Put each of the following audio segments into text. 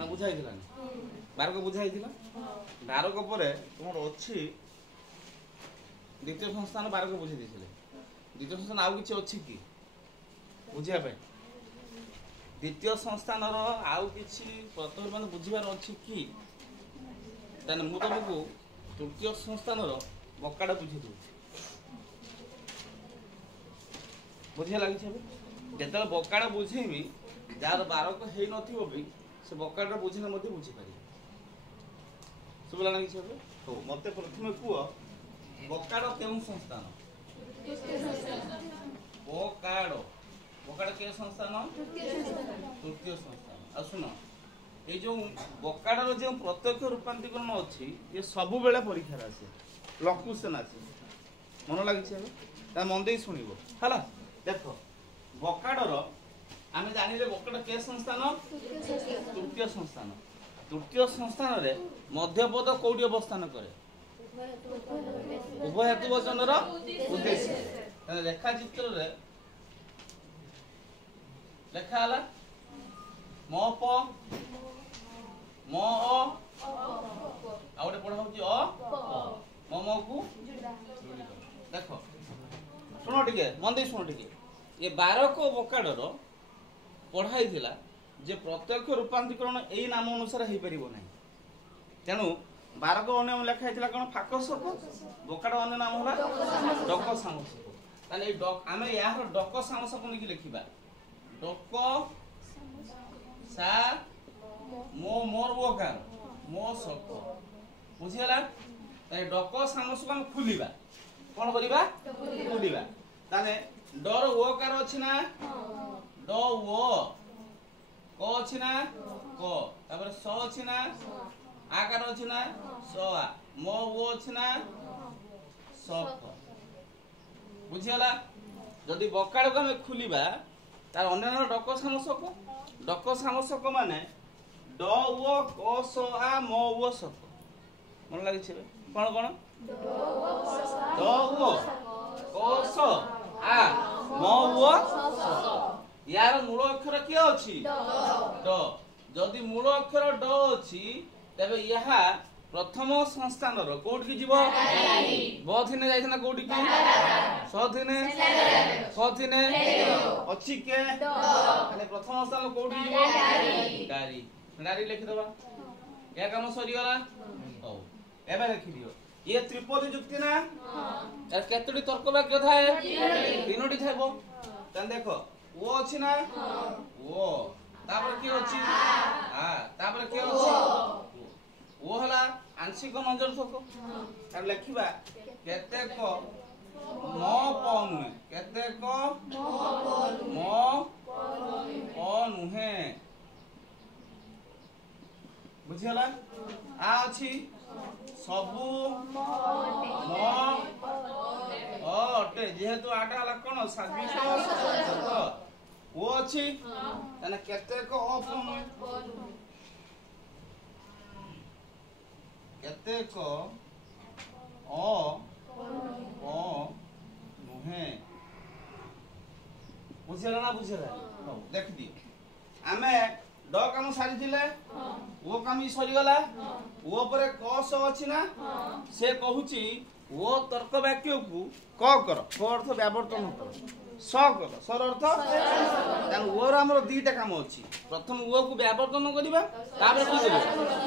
ना बुझाई बारक बुझाई बारक पर तुम अच्छी द्वितीय संस्थान बारक बुझे द्वितीय संस्थान आउ कि अच्छी कि बुझापे द्वितीय संस्थान आउ कि प्रथम मैंने बुझार अच्छी कि मुझे तुमको तृतीय संस्थान बकाड़ा बुझे दूँ बुझे लगी जो बकाड़ा बुझेमी जार बारक हो न भी से बकाड़ा बुझे बुझीपार शुभला ना कि हो मत प्रथम कह बकाड़ के संस्थान बकाड़ बकाड़ के संस्थान तृतीय संस्थान आ सुन ये जो बकाड़र जो प्रत्यक्ष रूपांतरण अच्छी ये सब बेले परीक्षार आसे लक्वेशन आसे मन लगे मन दे शुण है देख बकाड़र आम जानिले बकाड़ के संस्थान तृतीय संस्थान तृतीय संस्थान रे मध्यपद कौटी अवस्थान करे उभय हेतु वचनर उद्देश्य रेखा चित्र रे लेखा हला म प म अ आउटे पढ़ा होची अ म को देखो सुनो टिके मन दे सुनो टिके ये बारक बकाड़र पढ़ाई थिला जे प्रत्यक्ष रूपांतरण एई नाम अनुसार हेई परिबो नै तेनु बारक अन्य नाम लेखा हैतिला कोन फाकसक बकाड़ अन्य नाम होला डक सामसक ताले ए डक आमे यार डक सामसक नि कि लिखिबा डक सा मो मोर बकार मो सक बुझियला ताले डक सामसक हम खुलिबा कोन करिबा खुलिबा ताले डर ओ कार अछि ना ड ओ क अछि ना क तापर स अछि ना आकार अछि ना स आ म ओ अछि ना स बुझियला जदि बकाड़ को हम खुलिबा तार अन्य नाम डक सामसक माने ड ओ क स आ म ओ स मन लागि छै कोन कोन ड ओ क स आ म ओ स यार मूल अक्षर किए अछि ड जदि मूल अक्षर ड अछि तबे यहा प्रथम संस्थान रो कोड की जीवो बथिने जाइछना कोडी की सथिने अछि के माने प्रथम स्थान कोड की जीवो गाड़ी गाड़ी लिखि दबा या काम सरी गला हो एबे लिखि दियो ये त्रिपदी युक्ति ना हां केतडी तर्क वाक्य थाए तीनोटी थाइबो तन देखो ओ अछि ना ओ तापर की अछि तापर की अछि ओ हला आंशिक मंजर थको अब लिखिबा केते को म प नुहे केते को म प नुहे बुझियला आ अछि सबु म अटे जेहेतु आटा हला कोन साबित ओ अछि तने केते को अ प नुहे केते को अ प नुहे बुझियला ना बुझियला देख दी आमे ड काम सारी थिले ओ काम सरी गला ओ परे क स अछि ना से कहूची ओ तर्क वाक्य को क कर क अर्थ व्यावर्तन कर स कर सर अर्थ तान ओर हमर दीटा काम अछि प्रथम ओ को व्यावर्तन करिबा तापर की करिबा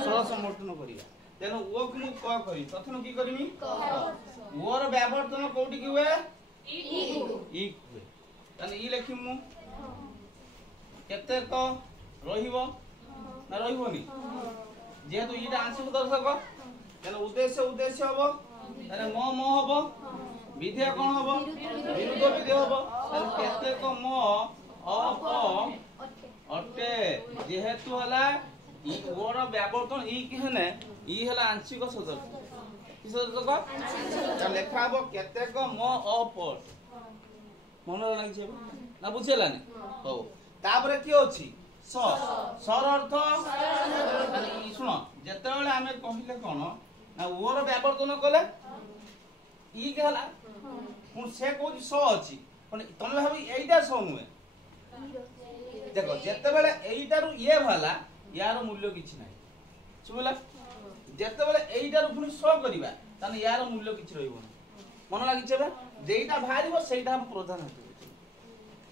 सरल समर्थन करिबा तेनु ओ को मु क करी प्रथम की करमी ओर व्यावर्तन कोठी की हुए ई हुए तान ई लिखि मु केते क रहिबो ना रहिबोनी जेहेतु इटा आंशिक दर्शक तेनु उद्देश्य हबो तारे म हबो विधेय कोन हबो विरुद्ध विधेय हबो तारे केते को म अ प अटे जेहेतु हला ई ओर व्यावर्तन ई कि हने ई हला आंशिक सदस्य कि सदस्य त लेखा हबो केते को म अ प मन लागि छै ना बुझेला ने हो तापर की अछि सर अर्थ शुण जिते बड़े आम कहले कौन ना ओर व्यावर्तन कले ई कहला से कौन स अच्छी तुम भाव यहीटा स नुहे देख जिते बड़े यहीटारू ये भाला यार मूल्य किछि नाही सुबला जेते बेले एइटार पुनी स करिबा ताने यार मूल्य किछि रहइबो मन लागि छबा जेइटा भारिबो सेइटा हम प्रधान हेतु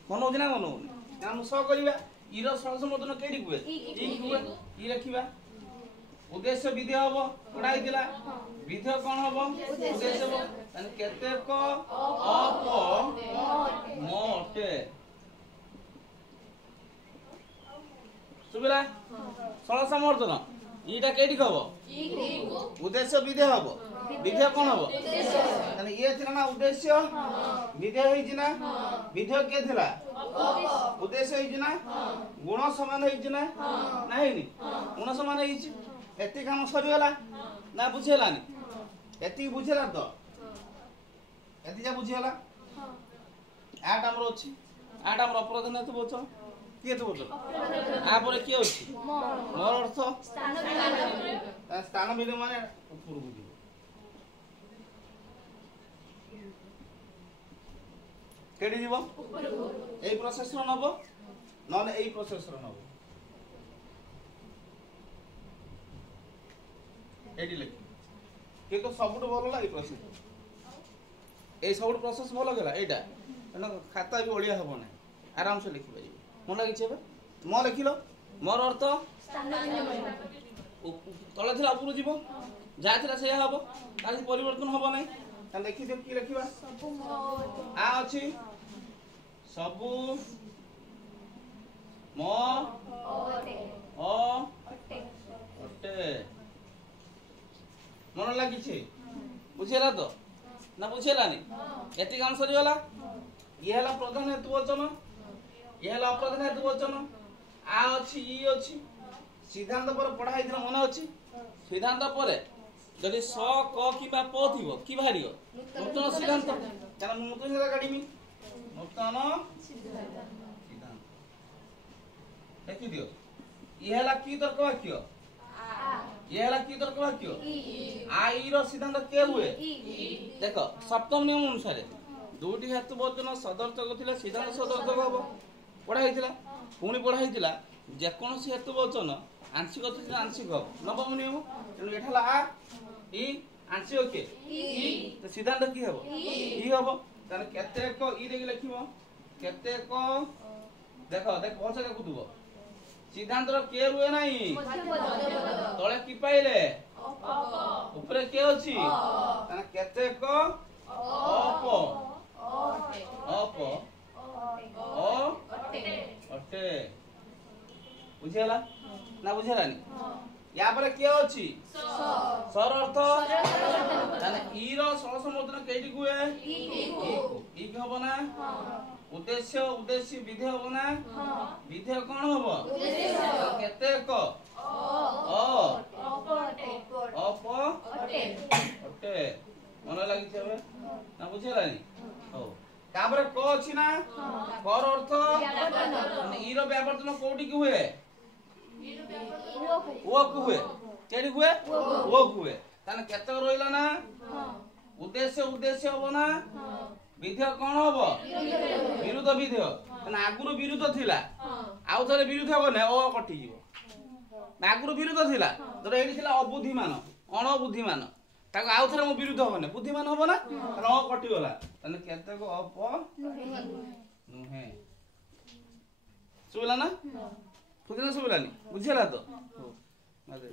मन होदिना मन होनी हम स करिबा इर सरस मदन केडी कुए ई कुए ई रखिबा उद्देश्य विधेय हबो पढाई दिला विधेय कोन हबो उद्देश्य हबो ताने केते को अप मोटे सुबला सरस मदन ईटा केडी हबो उद्देश्य विधेय हबो विधेय कोन हबो ताने ये थिला ना उद्देश्य विधेय होई जिना विधेय के थिला उद्देश्य होई जिना गुण समान होई जिना नाही नी गुण समान होई छि एति काम सरी गला ना बुझेलानी एति बुझेला तो एति जा बुझेला आठ हमर अछि आठ हमर अपराध न तो बोच के तो बोच आ परे के अछि मोर अर्थ स्थान बिंदु माने ऊपर बुझिबो केडी जीवो एई प्रोसेस रो नबो नले एई प्रोसेस रो नबो एडी लिख के तो सबुट भलो ला एई प्रोसेस एई सबुट प्रोसेस भलो गेला एटा एना खाता भी ओलिया हबो नै आराम से लिखि पाइबो मन लागि छबे म लिखिलो मोर अर्थ तले थिला ऊपर जीवो जा थिला से हबो ताकि परिवर्तन हबो नै त लिखि दियो की लिखिबा आ अछि सबु म ओ ओटे मन लागि छे बुझेला तो ना बुझेला नि एति काम सरी वाला ये हला प्रधान हेतु वचन ये हला अप्रधान हेतु वचन आ अछि ई अछि सिद्धांत पर पढाई दिन मन अछि सिद्धांत पर जदि स क किबा प थिबो की भारियो नूतन सिद्धांत कारण नूतन सिद्धांत काढिमी नूतन सिद्धांत देखि दियो ये हला की तर्क वाक्य ये हला की तर्क वाक्य आई रो सिद्धांत के हुए देखो सप्तम नियम अनुसार दुटी हेतु वचन सदर्थक थिले सिद्धांत सदर्थक हबो पढा हेतिला पुणी पढा हेतिला जे कोनोसी हेतु वचन आंशिक थिले आंशिक हबो नवम नियम तेनु एठाला आ ई आंशिक के ई तो सिद्धांत की हबो ई हबो ताने केते को ई रे लिखिबो केते को देखो देख बहुत से कुतुबो सिद्धांत रो के रुए नाही तळे की पाइले ऊपर के अछि ताने केते को अप अप ओ अटे बुझेला ना बुझेला नि या पर के अछि सर अर्थ ताने ई रो सरस मुद्रण केडी कुए ई हबो ना उद्देश्य उद्देश्य विधेय हबो ना विधेय कोन हबो केते को अप अटे मन लागि छबे ना बुझेला नि हो तापर को अछि ना कर अर्थ ई रो व्यावर्तन कोठी की हुए वो को हुए केडी हुए वो हुए ताने केते रोइला ना उद्देश्य उद्देश्य हबो ना विधेय कोन हबो विरुद्ध विधेय ताने आगुरु विरुद्ध थिला आउ थरे विरुद्ध हबो ने ओ कटि जीवो आगुरु विरुद्ध थिला धर एडी थिला अबुद्धिमान अणबुद्धिमान ताको आउ थरे मो विरुद्ध हबो ने बुद्धिमान हबो ना ताने ओ कटि गला ताने केते को अप नुहे सुबला ना खुदिना सुबलानी बुझेला तो हो मादे